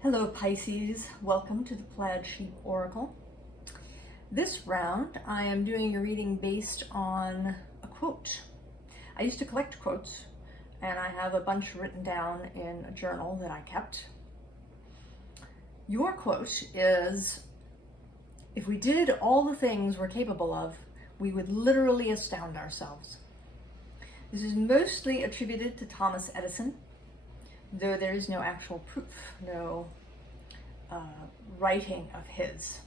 Hello Pisces, welcome to the Plaid Sheep Oracle. This round I am doing a reading based on a quote. I used to collect quotes and I have a bunch written down in a journal that I kept. Your quote is, "If we did all the things we're capable of, we would literally astound ourselves." This is mostly attributed to Thomas Edison, though there is no actual proof, no writing of his.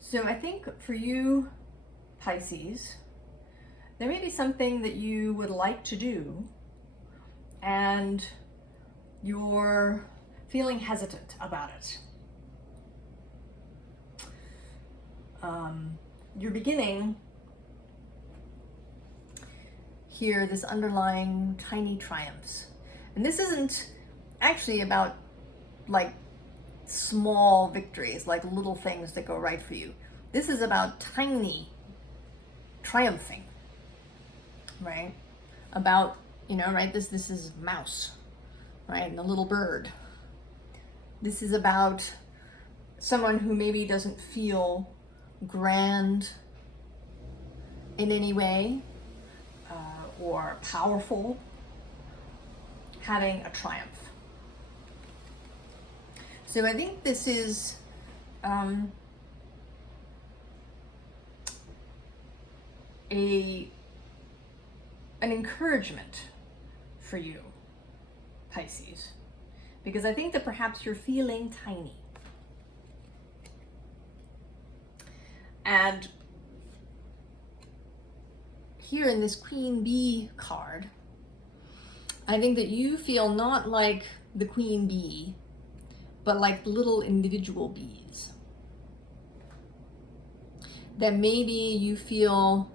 So I think for you, Pisces, there may be something that you would like to do and you're feeling hesitant about it. You're beginning here this underlying tiny triumphs. And this isn't actually about like small victories, like little things that go right for you. This is about tiny triumphing, right? About, right? This is mouse, right? And a little bird. This is about someone who maybe doesn't feel grand in any way, or powerful, having a triumph. So I think this is an encouragement for you, Pisces, because I think that perhaps you're feeling tiny. And here in this Queen Bee card, I think that you feel not like the queen bee, but like little individual bees. That maybe you feel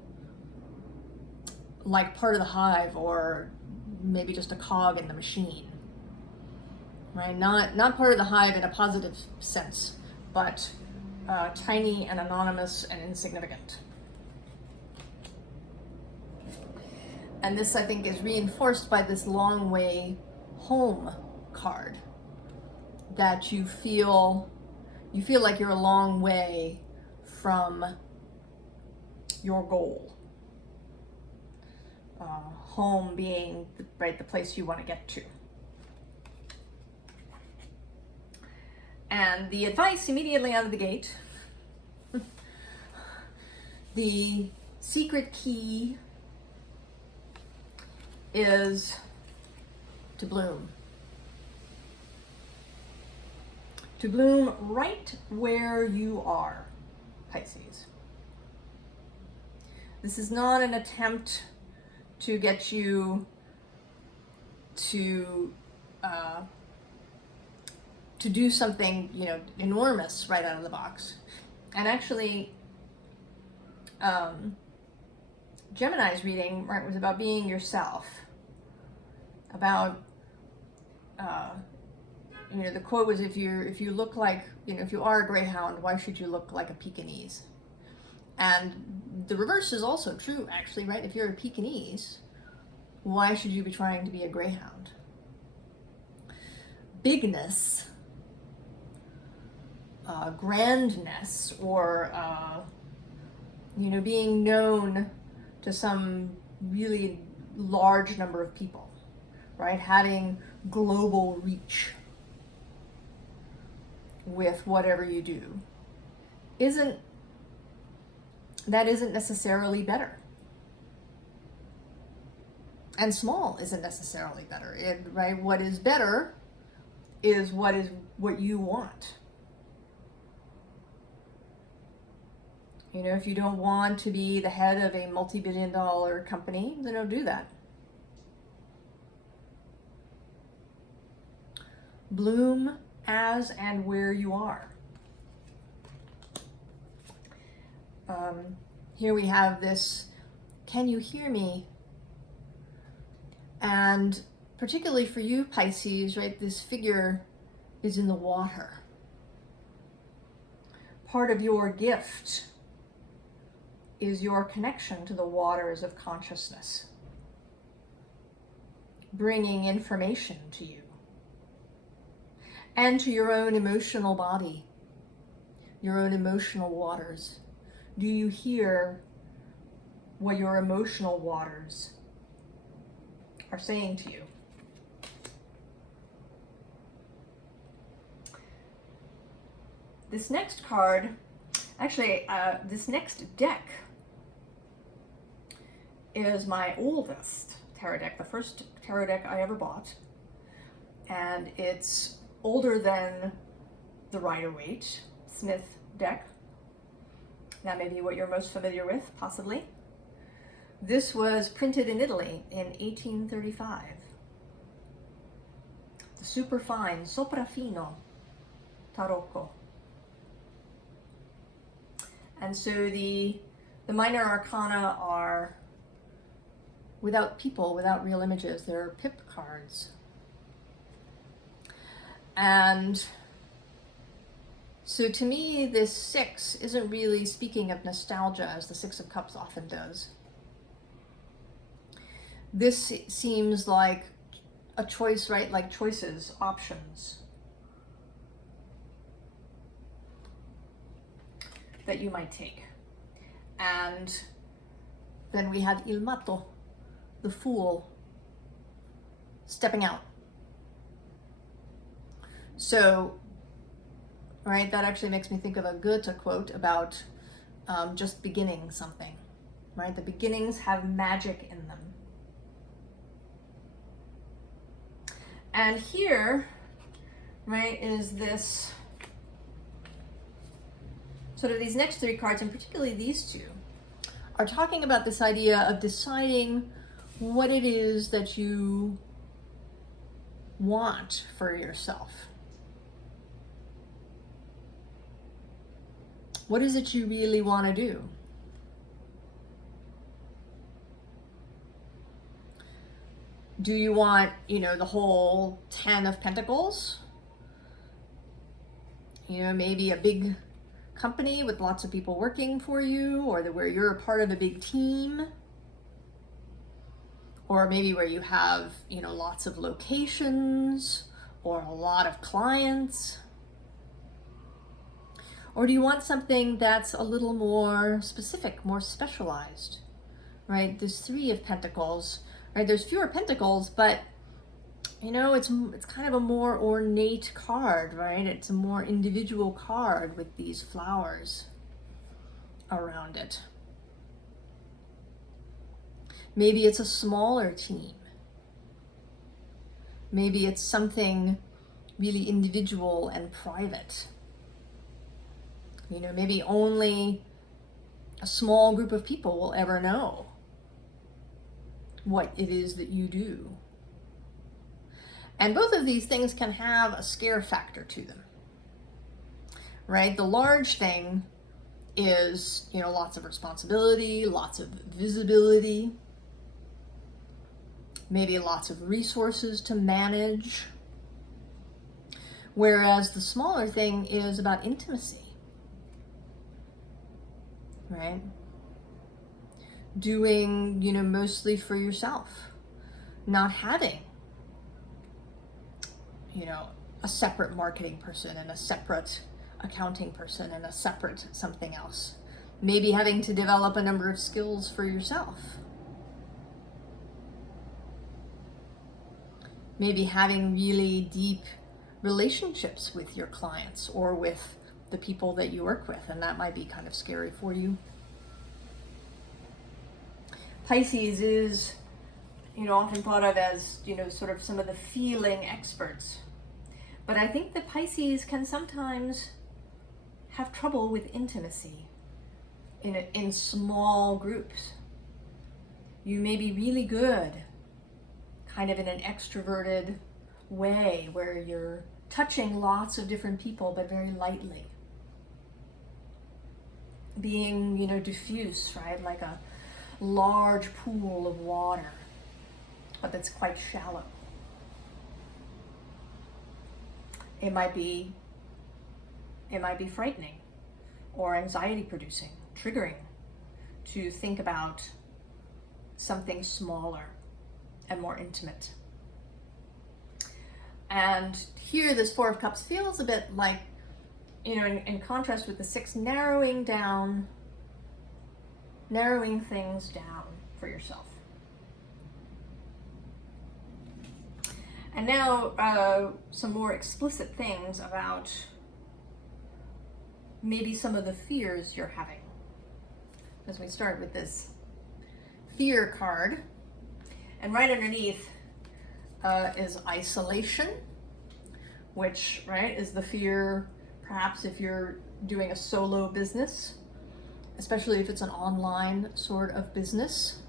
like part of the hive, or maybe just a cog in the machine, right? Not part of the hive in a positive sense, but tiny and anonymous and insignificant. And this, I think, is reinforced by this long way home card, that you feel like you're a long way from your goal. Home being the place you want to get to. And the advice immediately out of the gate, the secret key is to bloom. To bloom right where you are, Pisces. This is not an attempt to get you to do something, enormous right out of the box. And actually, Gemini's reading, right, was about being yourself. About, the quote was, if you look like, if you are a greyhound, why should you look like a Pekingese? And the reverse is also true, actually, right? If you're a Pekingese, why should you be trying to be a greyhound? Bigness, grandness, or, being known to some really large number of people, right? Having global reach with whatever you do isn't necessarily better. And small isn't necessarily better, right? What is better is what you want. If you don't want to be the head of a multi-billion-dollar company, then don't do that. Bloom as and where you are. Here we have this, "Can you hear me?" And particularly for you, Pisces, right, this figure is in the water. Part of your gift is your connection to the waters of consciousness, bringing information to you. and to your own emotional body, your own emotional waters. Do you hear what your emotional waters are saying to you? This next card, actually, this next deck is my oldest tarot deck, the first tarot deck I ever bought. And it's older than the Rider-Waite Smith deck. That may be what you're most familiar with, possibly. This was printed in Italy in 1835. The superfine Soprafino Tarocco. And so the minor arcana are without people, without real images. They're pip cards. And so to me, this 6 isn't really speaking of nostalgia as the 6 of Cups often does. This seems like a choice, right? Like choices, options that you might take. And then we have Il Matto, the fool, stepping out. So, right, that actually makes me think of a Goethe quote about just beginning something, right? The beginnings have magic in them. And here, right, is this sort of these next 3 cards, and particularly these 2, are talking about this idea of deciding what it is that you want for yourself. What is it you really want to do? Do you want, the whole 10 of Pentacles? Maybe a big company with lots of people working for you, or where you're a part of a big team, or maybe where you have, lots of locations or a lot of clients. Or do you want something that's a little more specific, more specialized, right? There's 3 of Pentacles, right? There's fewer pentacles, but it's kind of a more ornate card, right? It's a more individual card with these flowers around it. Maybe it's a smaller team. Maybe it's something really individual and private. Maybe only a small group of people will ever know what it is that you do. And both of these things can have a scare factor to them, right? The large thing is, lots of responsibility, lots of visibility, maybe lots of resources to manage. Whereas the smaller thing is about intimacy, right? Doing, mostly for yourself, not having, a separate marketing person and a separate accounting person and a separate something else. Maybe having to develop a number of skills for yourself. Maybe having really deep relationships with your clients or with the people that you work with, and that might be kind of scary for you. Pisces is, often thought of as, sort of some of the feeling experts. But I think that Pisces can sometimes have trouble with intimacy in small groups. You may be really good, kind of in an extroverted way, where you're touching lots of different people, but very lightly. Being, diffuse, right? Like a large pool of water, but that's quite shallow. It might be frightening or anxiety producing, triggering to think about something smaller and more intimate. And here, this Four of Cups feels a bit like, you know, in contrast with the Six, narrowing things down for yourself. And now, some more explicit things about maybe some of the fears you're having. As we start with this fear card, and right underneath is isolation, which, right, is the fear, perhaps if you're doing a solo business, especially if it's an online sort of business,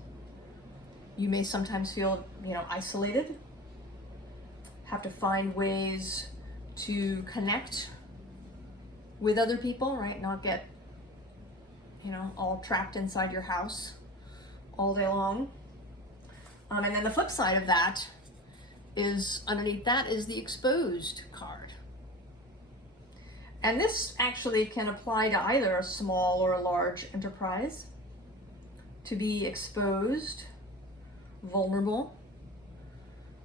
you may sometimes feel, you know, isolated, have to find ways to connect with other people, right? Not get, you know, all trapped inside your house all day long. And then the flip side of that is, underneath that is the exposed card. And this actually can apply to either a small or a large enterprise. To be exposed, vulnerable,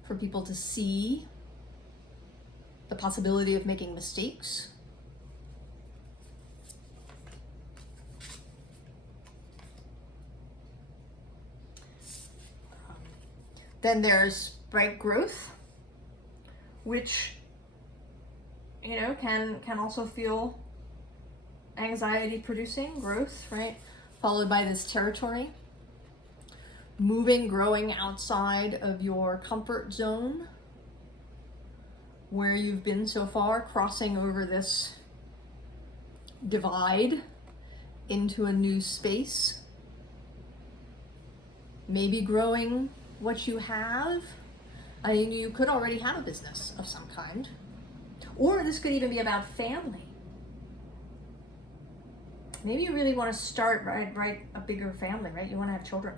for people to see the possibility of making mistakes. Then there's bright growth, which, you know, can also feel anxiety producing growth, right? Followed by this territory, moving, growing outside of your comfort zone, where you've been so far, crossing over this divide into a new space, maybe growing what you have. I mean, you could already have a business of some kind, or this could even be about family. Maybe you really want to start right a bigger family, right? You want to have children,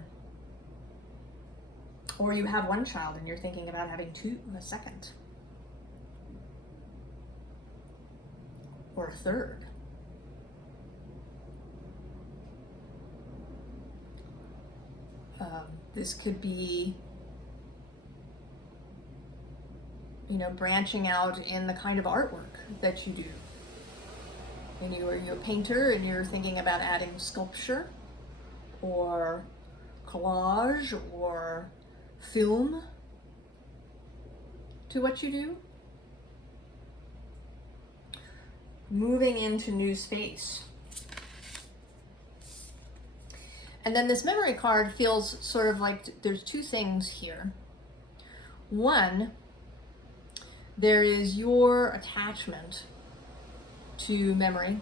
or you have one child and you're thinking about having two, a second, or a third. This could be, you know, branching out in the kind of artwork that you do. And you're a painter and you're thinking about adding sculpture or collage or film to what you do. Moving into new space. And then this memory card feels sort of like there's two things here. One, there is your attachment to memory,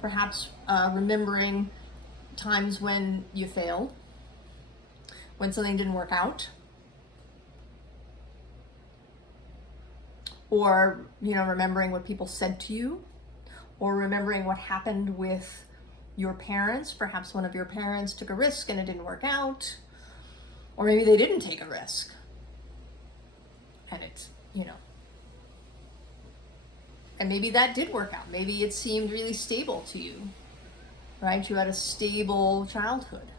perhaps remembering times when you failed, when something didn't work out, or, you know, remembering what people said to you, or remembering what happened with your parents. Perhaps one of your parents took a risk and it didn't work out, or maybe they didn't take a risk and it's, you know, and maybe that did work out. Maybe it seemed really stable to you, right? You had a stable childhood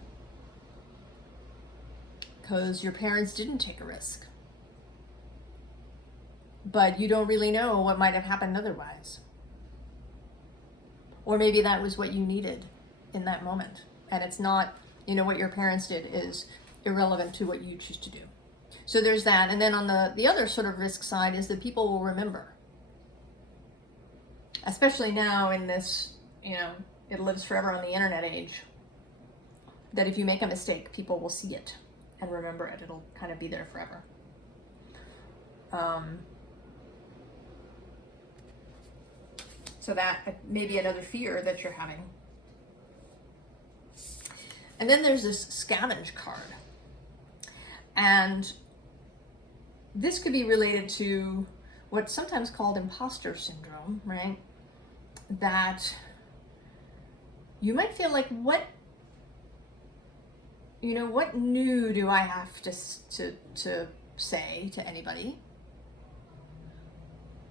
because your parents didn't take a risk, but you don't really know what might have happened otherwise. Or maybe that was what you needed in that moment. And it's not, you know, what your parents did is irrelevant to what you choose to do. So there's that. And then on the other sort of risk side is that people will remember. Especially now in this, you know, it lives forever on the internet age, that if you make a mistake, people will see it and remember it. It'll kind of be there forever. So that may be another fear that you're having. And then there's this scavenge card. And this could be related to what's sometimes called imposter syndrome, right? That you might feel like, what new do I have to say to anybody?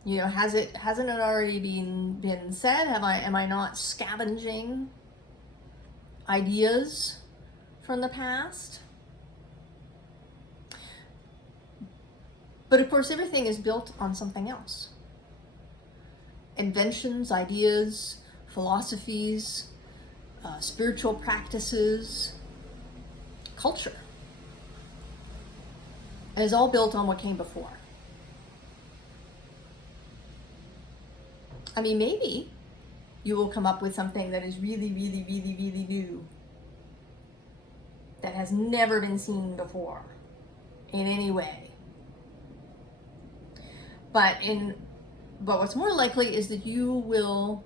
You know, hasn't it already been said? Am I not scavenging ideas from the past? But of course, everything is built on something else. Inventions, ideas, philosophies, spiritual practices, culture. And it's all built on what came before. I mean, maybe you will come up with something that is really, really, really, really new, that has never been seen before in any way. But what's more likely is that you will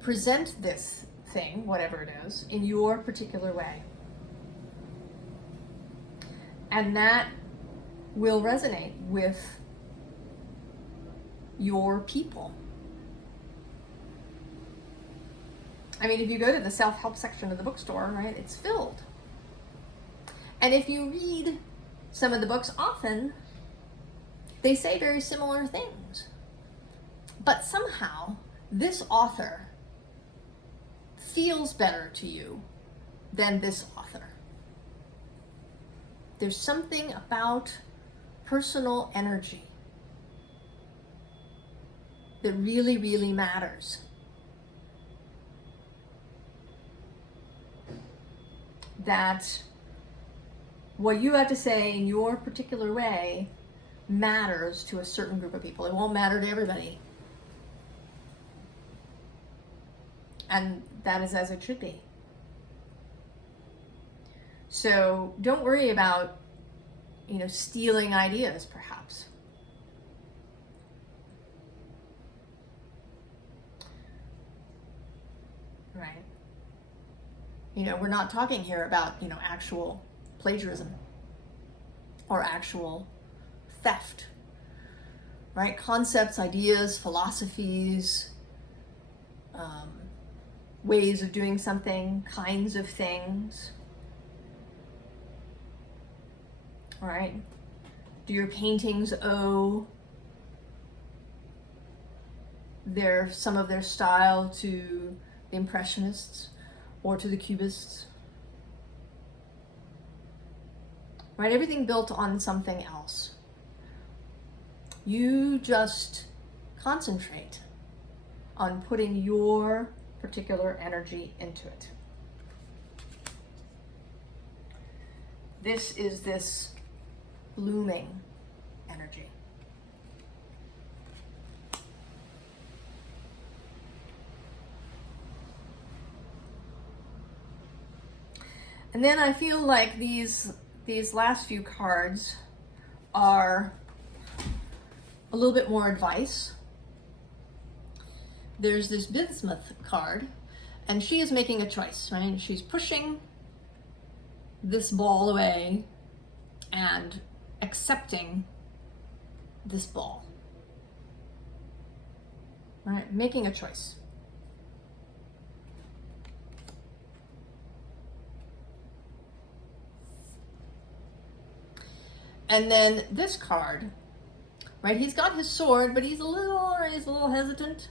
present this thing, whatever it is, in your particular way. And that will resonate with your people. I mean, if you go to the self-help section of the bookstore, right, it's filled. And if you read some of the books often, they say very similar things. But somehow, this author feels better to you than this author. There's something about personal energy that really, really matters. That what you have to say in your particular way matters to a certain group of people. It won't matter to everybody. And that is as it should be. So don't worry about, stealing ideas, perhaps. Right? We're not talking here about, actual plagiarism or actual theft, right? Concepts, ideas, philosophies, ways of doing something, kinds of things. All right? Do your paintings owe some of their style to the Impressionists or to the Cubists? Right? Everything built on something else. You just concentrate on putting your particular energy into it. This is this blooming energy. And then I feel like these last few cards are a little bit more advice. There's this bismuth card, and she is making a choice, right? She's pushing this ball away and accepting this ball. Right? Making a choice. And then this card, right? He's got his sword, but he's a little hesitant.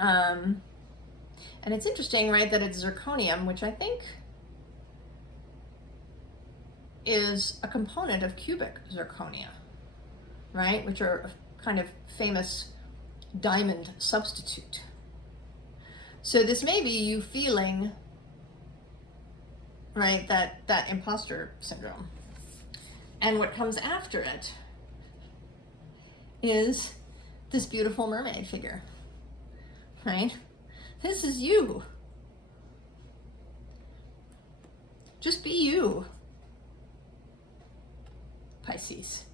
And it's interesting, right, that it's zirconium, which I think is a component of cubic zirconia, right, which are a kind of famous diamond substitute. So this may be you feeling, right, that imposter syndrome. And what comes after it is this beautiful mermaid figure, right? This is you. Just be you, Pisces.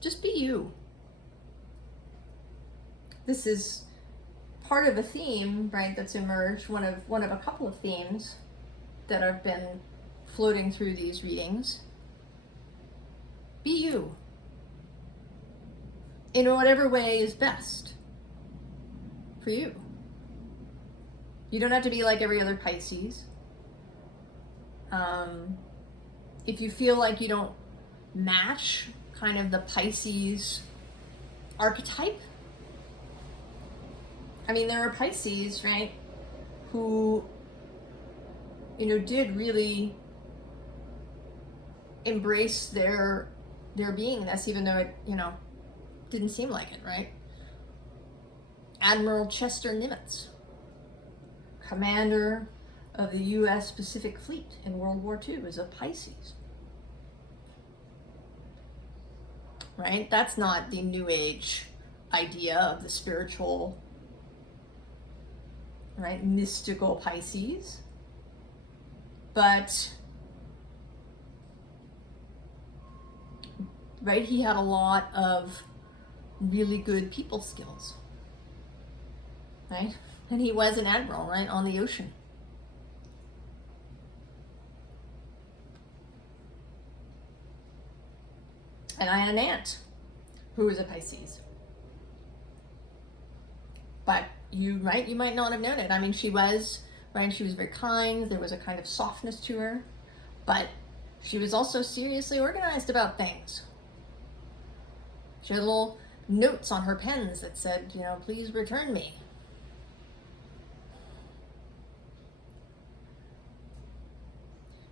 Just be you. This is part of a theme, right, that's emerged, one of a couple of themes that have been floating through these readings. Be you. In whatever way is best for you. You don't have to be like every other Pisces. If you feel like you don't match kind of the Pisces archetype, I mean, there are Pisces, right, who, did really embrace their beingness, even though it, didn't seem like it, right? Admiral Chester Nimitz, commander of the U.S. Pacific Fleet in World War II, is a Pisces. Right? That's not the New Age idea of the spiritual, right, mystical Pisces. But, right, he had a lot of really good people skills, right? And he was an admiral, right, on the ocean. And I had an aunt who was a Pisces. But you might not have known it. I mean, she was, right, she was very kind. There was a kind of softness to her. But she was also seriously organized about things. She had little notes on her pens that said, please return me.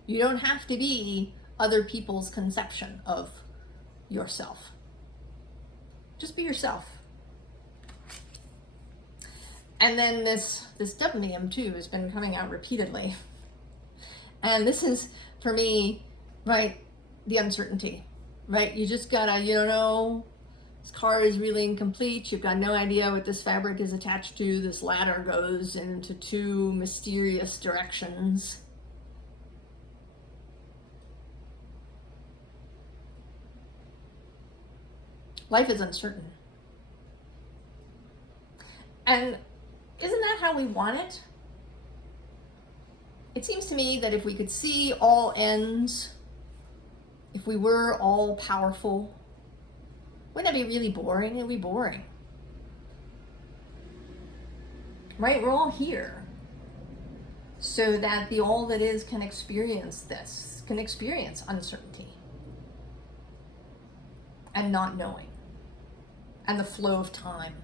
You don't have to be other people's conception of yourself. Just be yourself. And then this dopamine too has been coming out repeatedly. And this is, for me, right, the uncertainty, right? You just gotta, you don't know, this car is really incomplete. You've got no idea what this fabric is attached to. This ladder goes into 2 mysterious directions. Life is uncertain. And isn't that how we want it? It seems to me that if we could see all ends, if we were all powerful, wouldn't that be really boring? It'd be boring. Right? We're all here so that the all that is can experience this, can experience uncertainty and not knowing, and the flow of time.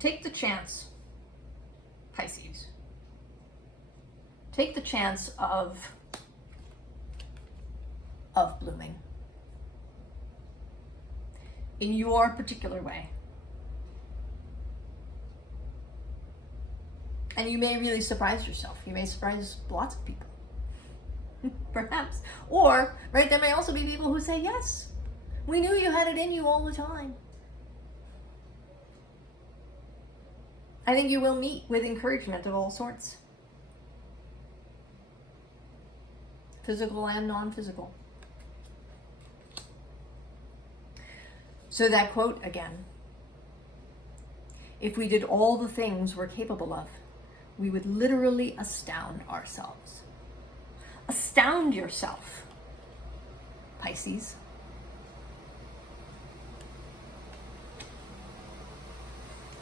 Take the chance, Pisces. Take the chance of blooming in your particular way. And you may really surprise yourself. You may surprise lots of people. Perhaps. Or, right, there may also be people who say, yes, we knew you had it in you all the time. I think you will meet with encouragement of all sorts. Physical and non-physical. So that quote again. If we did all the things we're capable of, we would literally astound ourselves. Astound yourself, Pisces.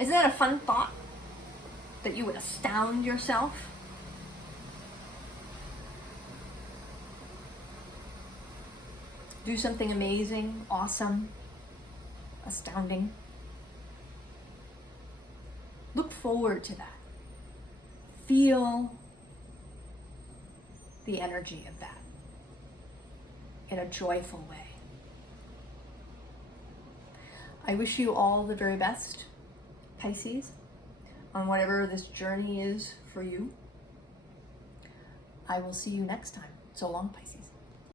Isn't that a fun thought? That you would astound yourself? Do something amazing, awesome, astounding. Look forward to that. Feel the energy of that in a joyful way. I wish you all the very best, Pisces, on whatever this journey is for you. I will see you next time. So long, Pisces.